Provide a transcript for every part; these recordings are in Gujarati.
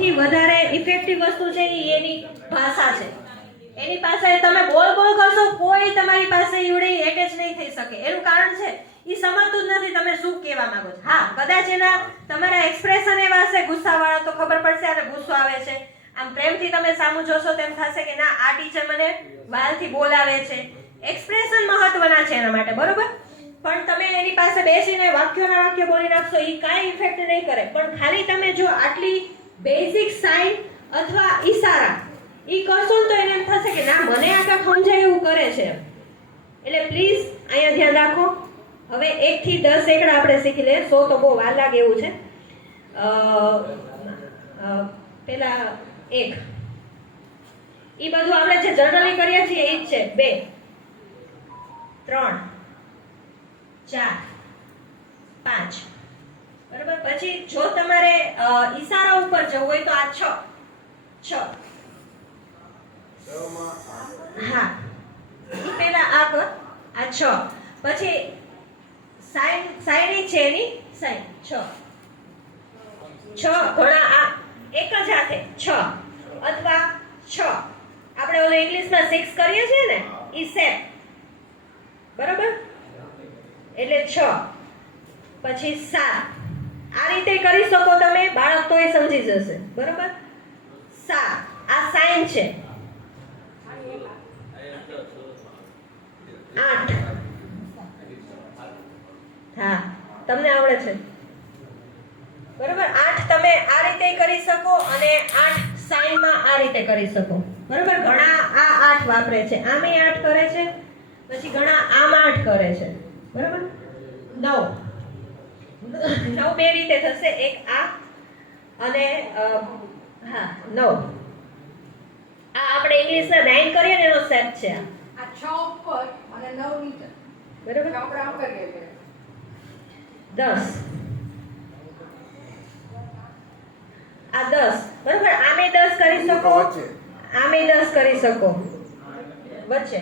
સૌથી વધારે ઇફેક્ટિવ વસ્તુ છે એની ભાષા છે. એની પાસે તમે બોલ બોલ કરશો, કોઈ તમારી પાસે ઈવડી એટેચ નહીં થઈ શકે. એનું કારણ છે એ સમજતું જ નથી તમે શું કહેવા માંગો છો. હા, કદાચ એના તમારા એક્સપ્રેશન એવા હશે ગુસ્સાવાળા, તો ખબર પડશે આને ગુસ્સો આવે છે. આમ પ્રેમથી તમે સામું જોશો તેમ થશે કે ના, આ ટીચર મને વાલથી બોલાવે છે. એક્સપ્રેશન મહત્વના છે એના માટે, બરોબર? પણ તમે એની પાસે બેસીને વાક્યોના વાક્ય બોલી નાખશો, એ કાંઈ ઇફેક્ટ નહીં કરે. પણ ખાલી તમે જો આટલી બેઝિક સાઇન અથવા ઈશારા ઈ કરશો તો એને એમ થશે કે ના, મને આ કાંઈક સમજાય એવું કરે છે. એટલે પ્લીઝ અહીંયા ધ્યાન રાખો. હવે 1 થી 10 એકડા આપણે શીખી લઈએ. 100 તો બહુ વાર લાગે એવું છે. પેલા 1 ઈ બધું આપણે જે જનરલી કરીએ છીએ એ જ છે. 2 3 4 5, બરાબર? પછી જો તમારે ઈશારા ઉપર જવું હોય તો આ 6. હા, ઈ પેલા આ કર, આ 6. પછી સાઈન છે એની સાઈન 6 ઘણા આ એક જ હાથે 6 અથવા 6. આપણે ઓલો ઇંગ્લિશમાં 6 કરીએ છીએ ને, ઈ સેપ, બરાબર? એટલે 6 પછી 7. આ રીતે કરી શકો તમે, બાળક તો એ સમજી જશે, બરાબર? 7 આ સાઈન છે. 8, હા, તમને આવડે છે, બરાબર? 8 તમે આ રીતે કરી શકો અને 8 સાઈનમાં આ રીતે કરી શકો, બરાબર? ઘણા આ 8 વાપરે છે, આમે 8 કરે છે, પછી ઘણા આમ 8 કરે છે, બરાબર? 9 બે રીતે થશે, એક આ અને હા 9. આ આપણે ઇંગ્લિશમાં 9 કરીએ ને એનો સેટ છે. આ 6 ઉપર અને 9 નીચે, બરાબર? આપણે આમ કરીએ છીએ. 10 આ 10, બરાબર? આમે 10 કરી શકો, આમે 10 કરી શકો વચ્ચે,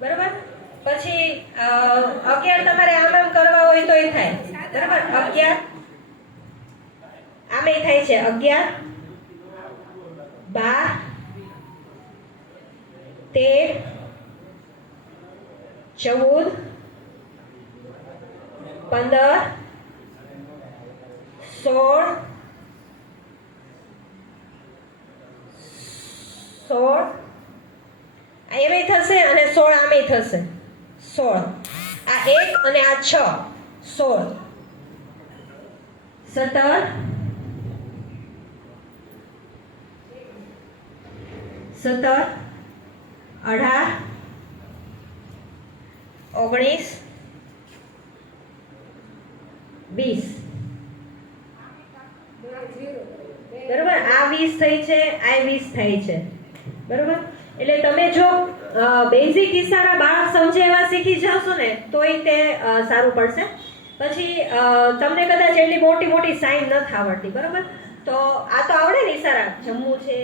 બરાબર? પછી 11 તમારે આમ આમ કરવા હોય તો એ થાય, બરાબર? 11 આમે થાય છે. 11 12 13 14 15 16 એમ થશે અને 16 આમે થશે. 16 આ 1 અને આ 6, 16 17 18 19 20, બરાબર? આ 20 થઈ છે, આ 20 થાય છે, બરાબર? એટલે તમે જો બેઝિક ઈશારા બાળક સમજે એવા શીખી જાશો ને તોય તે સારું પડશે. પછી તમને કદાચ એટલી મોટી મોટી સાઈન નથી આવડતી, બરાબર? તો આ તો આવડે ને ઈશારા, જમવું છે,